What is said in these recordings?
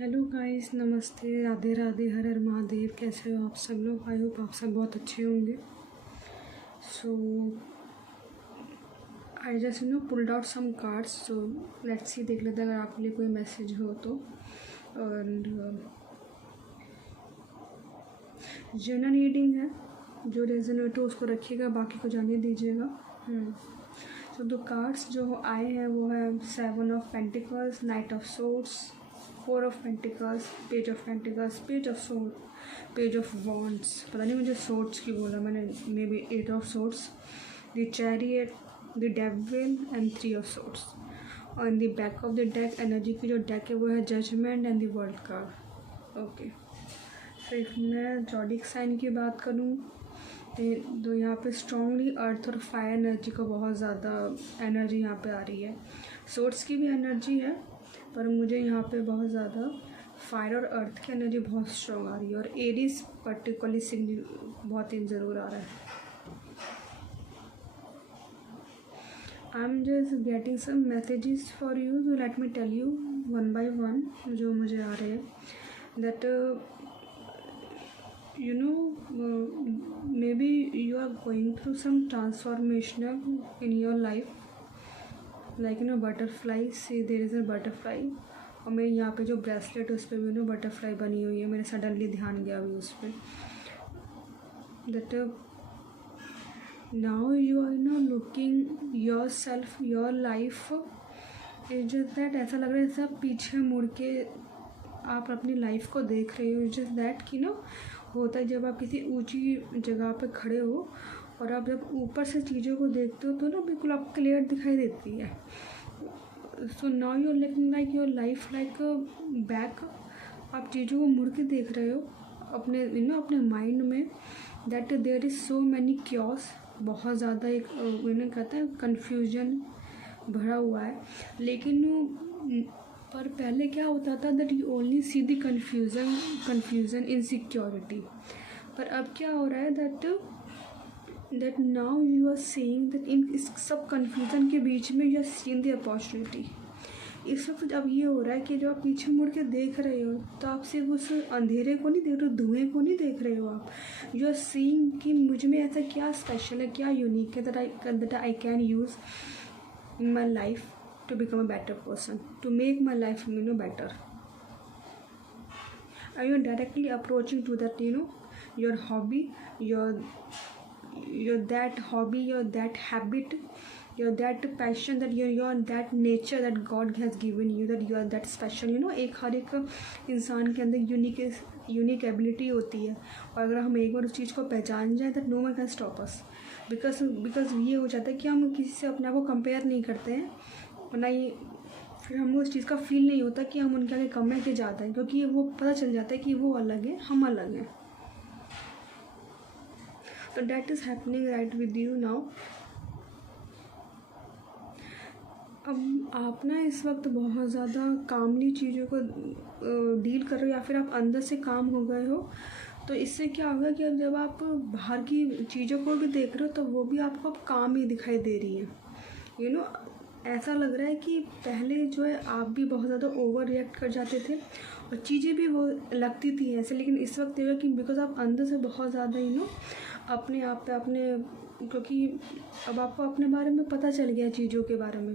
Hello guys, नमस्ते, राधे राधे, हर हर महादेव। कैसे हो आप सब लोग? आई होप आप सब बहुत अच्छे होंगे। So I just pulled out some cards, so let's see, देख लेते हैं अगर आपके लिए कोई मैसेज हो तो। और जनरल रीडिंग है, जो रेजोनेट हो उसको रखिएगा, बाकी को जाने दीजिएगा। सो दो कार्ड्स जो आए हैं वो है 7 of pentacles, knight of swords, 4 of pentacles, page of pentacles, page of sword, page of wands, पता नहीं मुझे सोर्ड्स की बोला मैंने, may be 8 of swords, the chariot, the devil and 3 of swords. और in the back of the deck energy की जो deck है वो है judgement and the world card. Okay, सिर्फ मैं जॉडिक साइन की बात करूँ तो यहाँ पे स्ट्रांगली अर्थ और फायर एनर्जी को बहुत ज़्यादा एनर्जी यहाँ पे आ रही है। सोर्ड्स की भी एनर्जी है, पर मुझे यहाँ पे बहुत ज़्यादा फायर और अर्थ की एनर्जी बहुत स्ट्रॉन्ग आ रही है। और एरीज पर्टिकुलरली बहुत ही ज़रूर आ रहा है। I am just getting some messages for you, so let me tell you one by one जो मुझे आ रहे हैं। That you know maybe you are going through some transformational in your life, like butterfly, see there is a butterfly, और मेरे यहाँ पे जो ब्रेसलेट उस पर भी बटरफ्लाई बनी हुई है, मेरे सडनली ध्यान गया अभी उस पर। That now you are looking yourself, your life is just that, ऐसा लग रहा है सब पीछे मुड़ के आप अपनी लाइफ को देख रहे हो। इज जस्ट दैट कि होता है जब आप किसी ऊंची जगह पे खड़े हो और आप जब ऊपर से चीज़ों को देखते हो तो बिल्कुल आपको क्लियर दिखाई देती है। So now you are looking like your life like back, आप चीज़ों को मुड़ के देख रहे हो अपने अपने माइंड में। That there is so many chaos, बहुत ज़्यादा एक कहते हैं कन्फ्यूजन भरा हुआ है। लेकिन पर पहले क्या होता था that you only see the confusion insecurity, पर अब क्या हो रहा है that now you are seeing that in इस सब कन्फ्यूज़न के बीच में you are seeing the opportunity. इस वक्त अब ये हो रहा है कि जब आप पीछे मुड़ के देख रहे हो तो आप सिर्फ उस अंधेरे को नहीं देख रहे हो, धुएं को नहीं देख रहे हो, आप यू आर सीइंग कि मुझ में ऐसा क्या स्पेशल है, क्या यूनिक है that I can use in my life to become a better person, to make my life better. And you're directly approaching to that your hobby, your that hobby, your that habit, your that passion, that your that nature that God has given you, that you are that special. एक हर एक इंसान के अंदर unique ability होती है, और अगर हम एक बार उस चीज़ को पहचान जाए that no one can stop us. Because ये हो जाता है कि हम किसी से अपने आप को कंपेयर नहीं करते हैं, और ना ही फिर हमें उस चीज़ का फील नहीं होता कि हम उनके आगे कम है कि ज़्यादा है, क्योंकि वो पता चल जाता है कि वो अलग है, हम अलग हैं। तो that is happening right with you now. अब आप इस वक्त बहुत ज़्यादा कामली चीज़ों को डील कर रहे हो, या फिर आप अंदर से काम हो गए हो। तो इससे क्या होगा कि अब जब आप बाहर की चीज़ों को भी देख रहे हो तो वो भी आपको अब काम ही दिखाई दे रही है। ऐसा लग रहा है कि पहले जो है आप भी बहुत ज़्यादा ओवर रिएक्ट कर जाते थे और चीज़ें भी वो लगती थी ऐसे, लेकिन इस वक्त ये कि बिकॉज आप अंदर से बहुत ज़्यादा अपने आप पे क्योंकि अब आपको अपने बारे में पता चल गया चीज़ों के बारे में,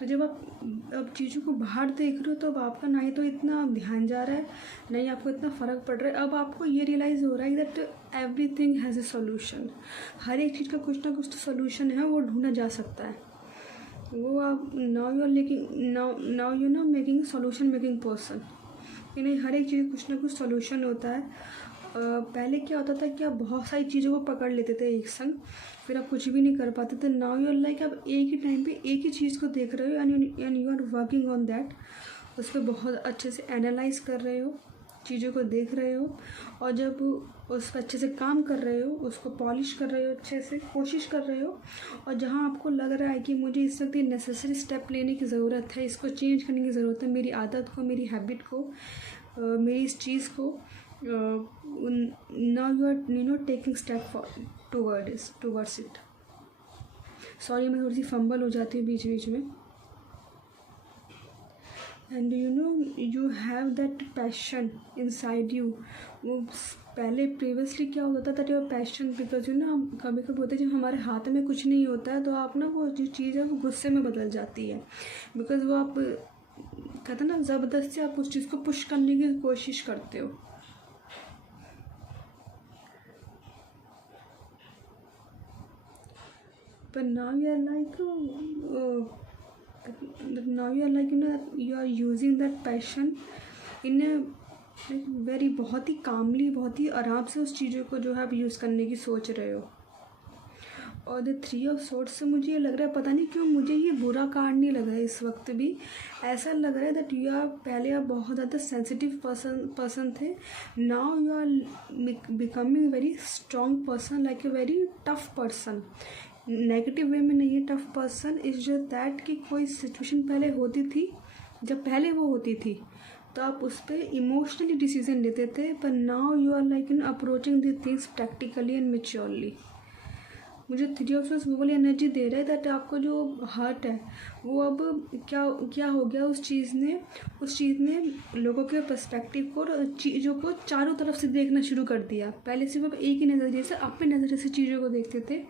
तो जब आप अब चीज़ों को बाहर देख रहे हो तो अब आपका ना ही तो इतना ध्यान जा रहा है, ना ही आपको इतना फ़र्क पड़ रहा है। अब आपको ये रियलाइज़ हो रहा है that everything has a solution, हर एक चीज़ का कुछ ना कुछ तो सोल्यूशन है, वो ढूंढा जा सकता है। वो आप now you making solution making person, कि नहीं हर एक चीज़ कुछ ना कुछ सोल्यूशन होता है। पहले क्या होता था कि आप बहुत सारी चीज़ों को पकड़ लेते थे एक संग, फिर आप कुछ भी नहीं कर पाते थे। नाउ यू लाइक आप एक ही टाइम पे एक ही चीज़ को देख रहे हो and you are working on that, उस पर बहुत अच्छे से एनालाइज कर रहे हो, चीज़ों को देख रहे हो, और जब उस पर अच्छे से काम कर रहे हो, उसको पॉलिश कर रहे हो, अच्छे से कोशिश कर रहे हो, और जहाँ आपको लग रहा है कि मुझे इस वक्त ये नेसेसरी स्टेप लेने की ज़रूरत है, इसको चेंज करने की ज़रूरत है, मेरी आदत को, मेरी हैबिट को, मेरी इस चीज़ को, now you are taking step towards it. Sorry मैं थोड़ी सी फंबल हो जाती हूँ बीच बीच में। And you know you have that passion inside you. वो पहले प्रीवियसली क्या होता था, योर पैशन, बिकॉज यू ना हम कभी कभी होते हैं जब हमारे हाथ में कुछ नहीं होता है तो आप ना वो जो चीज़ है वो गुस्से में बदल जाती है, बिकॉज वो आप कहते हैं ना ज़बरदस्ती आप उस चीज़ को पुश करने की कोशिश करते हो। But now you are like now you are like you are using that passion in a like very बहुत ही कामली, बहुत ही आराम से उस चीज़ों को जो है आप यूज़ करने की सोच रहे हो। और द थ्री ऑफ सोर्ड्स से मुझे ये लग रहा है, पता नहीं क्यों मुझे ये बुरा कार्ड नहीं लग रहा है इस वक्त भी। ऐसा लग रहा है दैट यू आर, पहले आप बहुत ज़्यादा सेंसिटिव पर्सन थे, now you are becoming very strong person, like a very tough person. Negative way में नहीं है tough person, is just that कि कोई सिचुएशन पहले होती थी, जब पहले वो होती थी तो आप उस पर इमोशनली डिसीजन लेते थे, पर now you are like in approaching the things practically and maturely. मुझे थ्री ऑफ सोर्ड्स वो वाली एनर्जी दे रहा है दैट आपको जो हर्ट है वो अब क्या हो गया, उस चीज़ ने लोगों के पर्सपेक्टिव को और चीज़ों को चारों तरफ से देखना शुरू कर दिया। पहले सिर्फ आप एक ही नज़रिए से, अपने नज़रिए से चीज़ों को देखते थे,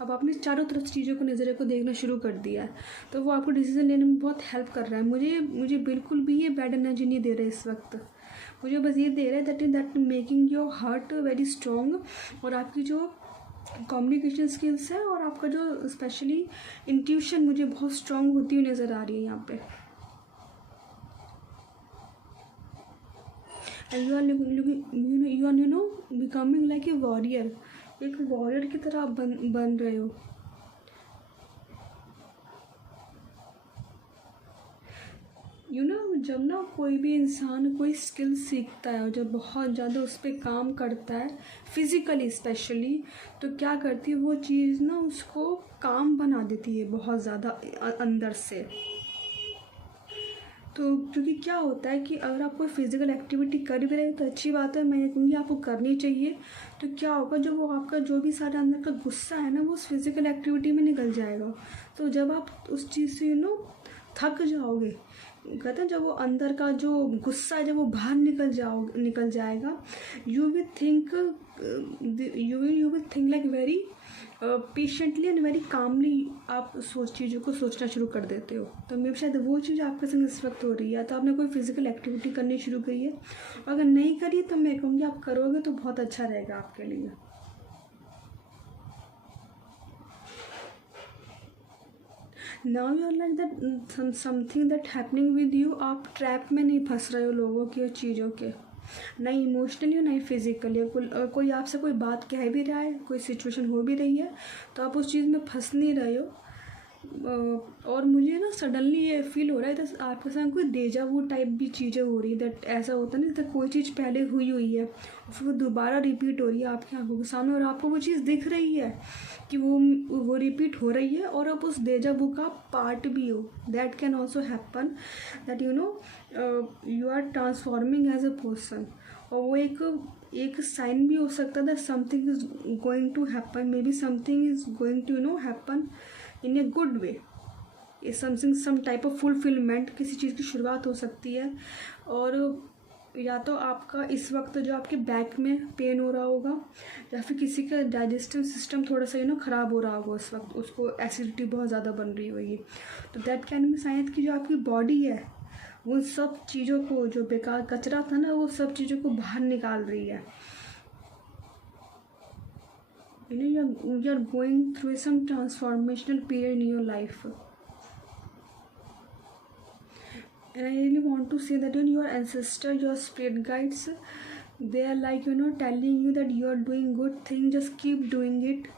अब आपने चारों तरफ चीज़ों को नज़रिए को देखना शुरू कर दिया है, तो वो आपको डिसीजन लेने में बहुत हेल्प कर रहा है। मुझे बिल्कुल भी ये बैड एनर्जी नहीं दे रहा है इस वक्त, मुझे बस ये दे रहा है that making your heart very strong, और आपकी जो कम्युनिकेशन स्किल्स है और आपका जो स्पेशली इंट्यूशन मुझे बहुत स्ट्रॉन्ग होती हुई नज़र आ रही है यहाँ पे। And you are becoming like a warrior, एक वॉरियर की तरह आप बन रहे हो। जब ना कोई भी इंसान कोई स्किल सीखता है और जब बहुत ज़्यादा उस पर काम करता है फिज़िकली स्पेशली, तो क्या करती है वो चीज़ ना उसको काम बना देती है बहुत ज़्यादा अंदर से। तो क्योंकि क्या होता है कि अगर आप कोई फिज़िकल एक्टिविटी कर भी रहे हो तो अच्छी बात है, मैं ये कहूँगी आपको करनी चाहिए। तो क्या होगा, जो वो आपका जो भी सारा अंदर का गुस्सा है ना वो उस फिज़िकल एक्टिविटी में निकल जाएगा। तो जब आप उस चीज़ से थक जाओगे, कहते हैं जब वो अंदर का जो गुस्सा है जब वो बाहर निकल जाएगा, you will think like very patiently and very calmly, आप चीज़ों को सोचना शुरू कर देते हो। तो मे भी शायद वो चीज़ आपके संग इस वक्त हो रही है, तो आपने कोई फिज़िकल एक्टिविटी करनी शुरू करी है, अगर नहीं करी तो मैं कहूँगी आप करोगे तो बहुत अच्छा रहेगा आपके लिए। Now you are like that something that happening with you, आप ट्रैप में नहीं फंस रहे हो लोगों की और चीज़ों के, नहीं इमोशनली नहीं फिजिकली। कोई आपसे कोई बात कह भी रहा है, कोई सिचुएशन हो भी रही है तो आप उस चीज़ में फंस नहीं रहे हो। और मुझे ना सडनली ये फील हो रहा है तो आपके साथ कोई डेजा वू टाइप भी चीज़ें हो रही है, दैट ऐसा होता नहीं जैसे कोई चीज़ पहले हुई है और फिर वो दोबारा रिपीट हो रही है आपकी आंखों के सामने, और आपको वो चीज़ दिख रही है कि वो रिपीट हो रही है और आप उस डेजा वू का पार्ट भी हो। That can also happen that you are transforming as a person, और वो एक साइन भी हो सकता है that something is going to happen, maybe something is going to happen in a good way, something some type of fulfilment, किसी चीज़ की शुरुआत हो सकती है। और या तो आपका इस वक्त जो आपके बैक में पेन हो रहा होगा, या फिर किसी का डाइजेस्टिव सिस्टम थोड़ा सा ख़राब हो रहा होगा उस वक्त, उसको एसिडिटी बहुत ज़्यादा बन रही होगी, तो दैट कैन बी साइन कि जो आपकी बॉडी है वो सब चीज़ों को, जो बेकार कचरा था ना, वो सब चीज़ों को बाहर निकाल रही है। You are going through some transformational period in your life, and I really want to say that your ancestor, your spirit guides, they are like telling you that you are doing good thing, just keep doing it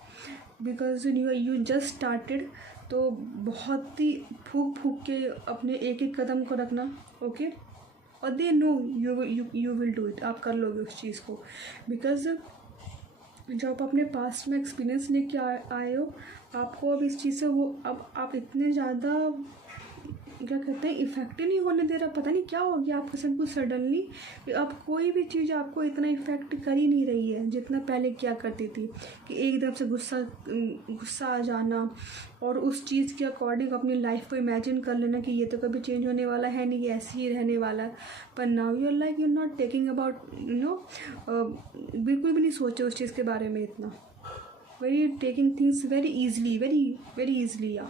because you just started। तो बहुत ही फूक के अपने एक एक कदम को रखना, okay, और they know you will do it, आप कर लोगे उस चीज़ को, बिकॉज जो आप अपने पास्ट में एक्सपीरियंस लेके आए हो, आपको अब इस चीज़ से अब आप इतने ज़्यादा क्या कहते हैं, इफ़ेक्ट ही नहीं होने दे रहा। पता नहीं क्या हो गया आपके साथ कुछ सडनली, अब कोई भी चीज़ आपको इतना इफ़ेक्ट कर ही नहीं रही है जितना पहले किया करती थी, कि एकदम से गुस्सा आ जाना और उस चीज़ के अकॉर्डिंग अपनी लाइफ को इमेजिन कर लेना कि ये तो कभी चेंज होने वाला है नहीं, ये ऐसे ही रहने वाला है। पर now you are like you not taking about बिल्कुल भी नहीं सोचे उस चीज़ के बारे में इतना, very taking things very easily, very very easily. या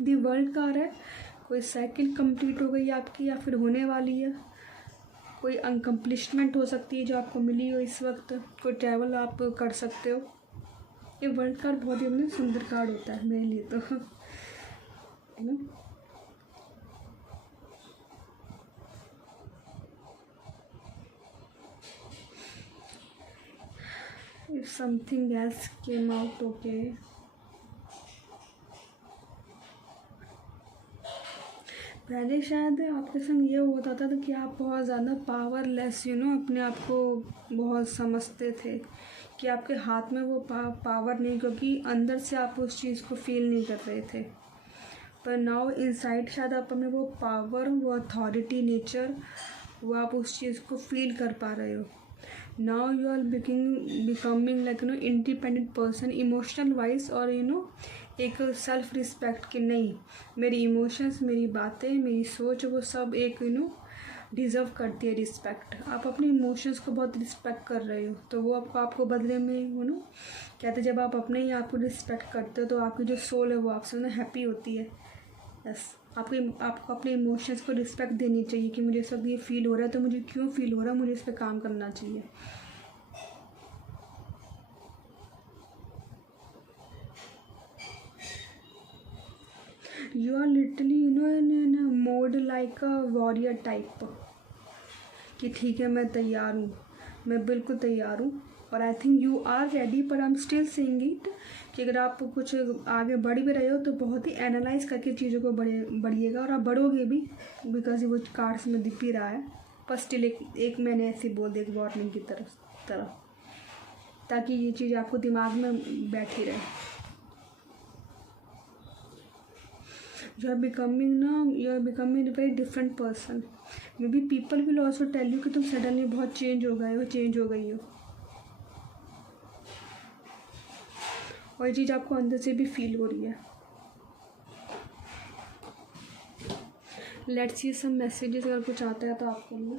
दी वर्ल्ड का आ रहा है, कोई साइकिल कंप्लीट हो गई आपकी या फिर होने वाली है, कोई अनकम्प्लिशमेंट हो सकती है जो आपको मिली हो इस वक्त, कोई ट्रैवल आप कर सकते हो। ये वर्ल्ड कार्ड बहुत ही अपने सुंदर कार्ड होता है मेरे लिए तो, है ना। If something else came out, okay. पहले शायद आपके संग ये होता था तो कि आप बहुत ज़्यादा पावरलेस अपने आप को बहुत समझते थे कि आपके हाथ में वो पावर नहीं, क्योंकि अंदर से आप उस चीज़ को फील नहीं कर रहे थे। पर नाउ इनसाइड शायद आप में वो पावर, वो अथॉरिटी, नेचर, वो आप उस चीज़ को फील कर पा रहे हो। Now you are becoming like independent person emotional wise, और एक सेल्फ रिस्पेक्ट कि नहीं, मेरी इमोशंस, मेरी बातें, मेरी सोच, वो सब एक डिज़र्व करती है रिस्पेक्ट। आप अपने इमोशंस को बहुत रिस्पेक्ट कर रहे हो, तो वो आपको बदले में कहते जब आप अपने ही आप को रिस्पेक्ट करते हो तो आपकी जो सोल है वो आपसे हैप्पी होती है। यस, आपको अपने इमोशंस को रिस्पेक्ट देनी चाहिए कि मुझे इस वक्त ये फील हो रहा है, तो मुझे क्यों फील हो रहा है, मुझे इस पर काम करना चाहिए। You are literally in mode like a warrior type, कि ठीक है मैं तैयार हूँ, मैं बिल्कुल तैयार हूँ, और I think you are ready. पर I am still saying it कि अगर आप कुछ आगे बढ़ भी रहे हो तो बहुत ही एनालाइज करके चीज़ों को बढ़िएगा, और आप बढ़ोगे भी, बिकॉज वो कार्ड्स में दिख भी रहा है। पर स्टिल एक मैंने ऐसी बोल दी, एक वार्निंग की तरह, ताकि ये चीज़ आपको दिमाग में बैठी रहे। You are becoming a very different person. Maybe people will also tell you कि तुम सडनली बहुत चेंज हो गई हो, और ये चीज़ आपको अंदर से भी फील हो रही है। लेट्स सी सम मैसेजेस, अगर कुछ आता है तो आपको लो।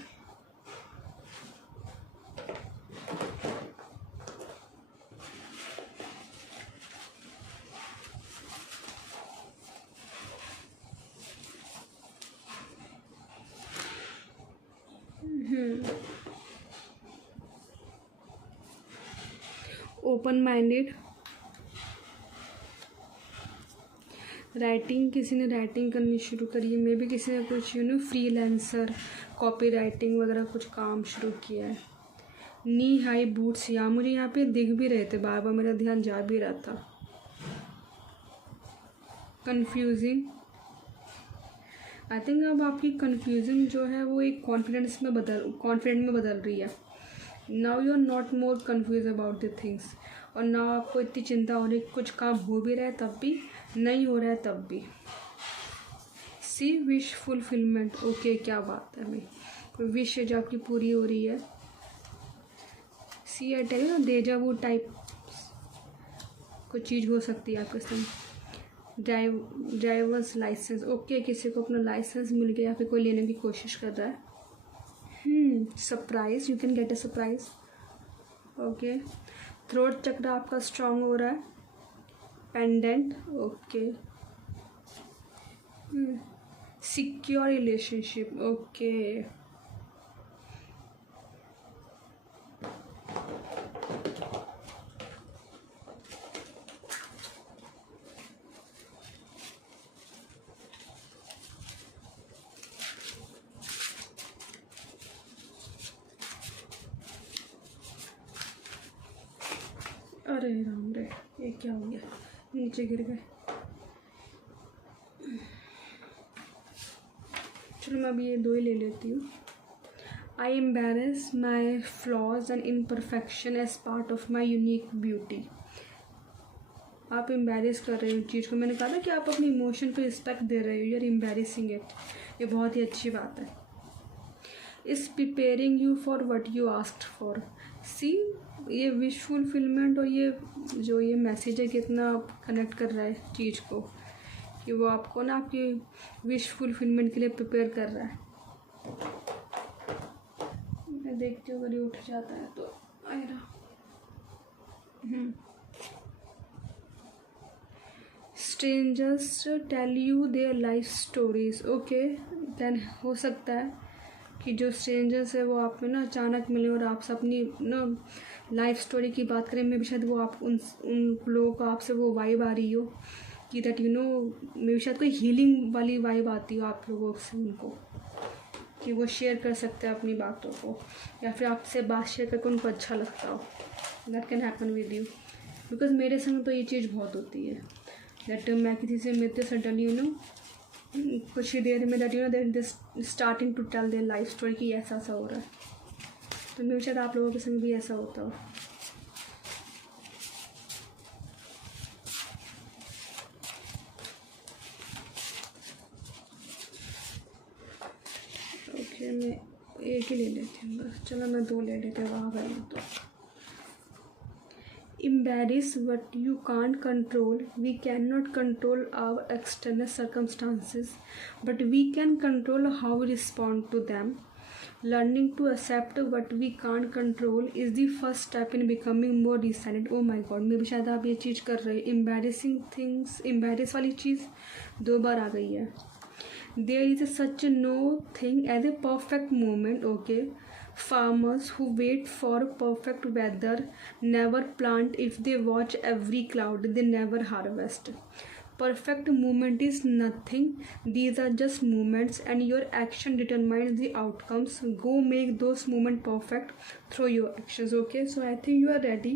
ओपन माइंडेड, राइटिंग, किसी ने राइटिंग करनी शुरू करी है, मे बी किसी ने कुछ फ्रीलांसर, कॉपी राइटिंग वगैरह कुछ काम शुरू किया है। नी हाई बूट्स, या मुझे यहाँ पे दिख भी रहे थे, बार बार मेरा ध्यान जा भी रहा था। कंफ्यूजिंग, आई थिंक अब आपकी कंफ्यूजिंग जो है वो एक कॉन्फिडेंट में बदल रही है। Now you are not more confuse about the things, और नाउ आपको इतनी चिंता हो रही, कुछ काम हो भी रहा है तब भी, नहीं हो रहा है तब भी। सी विश फुलफिलमेंट, ओके, क्या बात है भाई, कोई विश है जो आपकी पूरी हो रही है। सी आई टेल ना, डेजा वू टाइप कुछ चीज़ हो सकती है आपके साथ। ड्राइवर्स लाइसेंस, ओके, किसी को अपना लाइसेंस मिल गया या फिर कोई लेने की कोशिश कर रहा है। Surprise, you can get a surprise, okay. Throat चक्र आपका स्ट्रांग हो रहा है। Pendant, okay. Secure relationship, okay. अरे राम रे, ये क्या हो गया, नीचे गिर गए। चलो मैं अभी ये दो ही ले लेती हूँ। I embrace my flaws and imperfection as part of my unique beauty. आप एम्बेरस कर रहे हो चीज़ को। मैंने कहा था कि आप अपने इमोशन को रिस्पेक्ट दे रहे हो, यू आर एम्बेरसिंग इट। ये बहुत ही अच्छी बात है। Is preparing you for what you asked for. See, ये विश फुलफिलमेंट और ये जो ये मैसेज है कितना कनेक्ट कर रहा है चीज़ को, कि वो आपको ना आपकी विश फुलफिलमेंट के लिए प्रिपेयर कर रहा है। मैं देखती हूँ अगर ये उठ जाता है तो आएगा। Strangers tell you their life stories. Okay, then हो सकता है कि जो स्ट्रेंजर्स है वो आप में ना अचानक मिले और आपसे अपनी ना लाइफ स्टोरी की बात करें। मे भी शायद वो आप उन लोगों को आपसे वो वाइब आ रही हो कि दैट यू नो, मे भी शायद कोई हीलिंग वाली वाइब आती हो आप लोगों से उनको, कि वो शेयर कर सकते हैं अपनी बातों को, या फिर आपसे बात शेयर करके उनको अच्छा लगता हो। That can happen with you, because मेरे संग तो ये चीज़ बहुत होती है दैट मैं किसी से मिलते सडनली यू नो कुछ ही देर में that you know that this starting to tell their life story कि ऐसा ऐसा हो रहा है। तो मेरे शायद आप लोगों के संग भी ऐसा होता हो। ओके, मैं एक ही ले लेती हूँ बस। चलो मैं 2 ले लेते हैं, वहाँ गए हैं तो। Embrace what you can't control. We cannot control our external circumstances, but we can control how we respond to them. Learning to accept what we can't control is the first step in becoming more resilient. Oh my god, मे भी शायद आप ये चीज़ कर रहे हो। Embarrassing things, embarrass वाली चीज़ 2 बार आ गई है। There is such no thing as a perfect moment. Okay. Farmers who wait for perfect weather never plant. If they watch every cloud, they never harvest. Perfect movement is nothing. These are just movements, and your action determines the outcomes. Go make those movements perfect through your actions. Okay, so I think you are ready.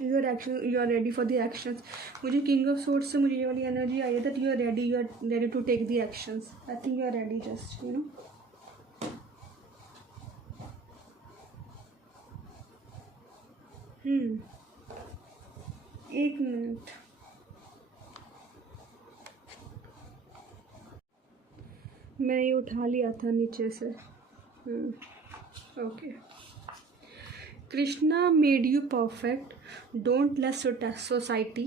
You are ready for the actions. मुझे King of Swords से मुझे ये वाली energy आई है that you are ready to take the actions. I think you are ready, just you know. एक minute, मैंने ये उठा लिया था नीचे से। Okay. Krishna made you perfect, don't let society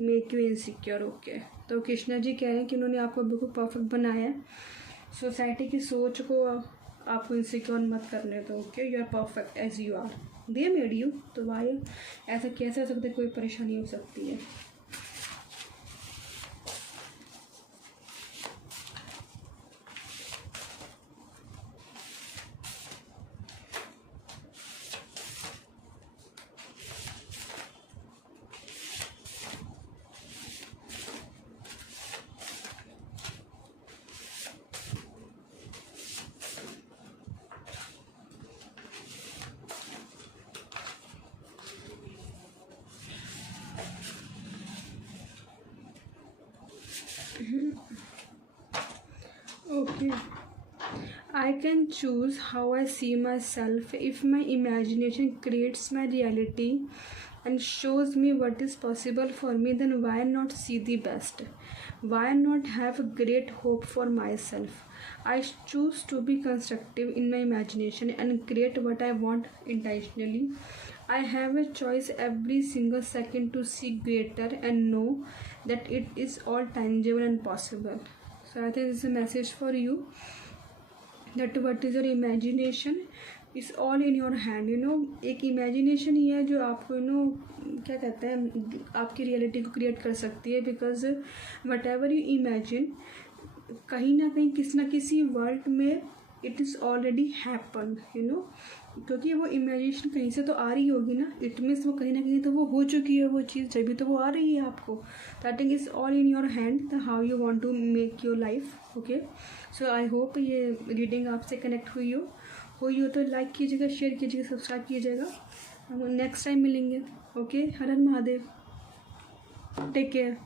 make you insecure. Okay, तो कृष्णा जी कह रहे हैं कि उन्होंने आपको बिल्कुल परफेक्ट बनाया है, सोसाइटी की सोच को आपको इनसिक्योर मत करने दो। Okay, you are perfect as you are, they made you. तो भाई ऐसा कैसे हो सकता है, कोई परेशानी हो सकती है। Okay. I can choose how I see myself. If my imagination creates my reality and shows me what is possible for me, then why not see the best? Why not have great hope for myself? I choose to be constructive in my imagination and create what I want intentionally. I have a choice every single second to see greater and know that it is all tangible and possible. So I think this is a message for you that what is your imagination is all in your hand. You know, एक imagination ही है जो आपको you know क्या कहते हैं आपकी reality को create कर सकती है। Because what ever you imagine, कहीं ना कहीं किसी न किसी वर्ल्ड में it is already happen, you know, क्योंकि वो इमेजिनेशन कहीं से तो आ रही होगी ना, इट मीन्स वो कहीं ना कहीं तो वो हो चुकी है वो चीज़, जब तो वो आ रही है आपको। That thing is all in your hand, the how you want to make your life. Okay, so I hope ये रीडिंग आपसे कनेक्ट हुई हो तो लाइक कीजिएगा, शेयर कीजिएगा, सब्सक्राइब कीजिएगा। हम नेक्स्ट टाइम मिलेंगे। ओके, हर हर महादेव, टेक केयर।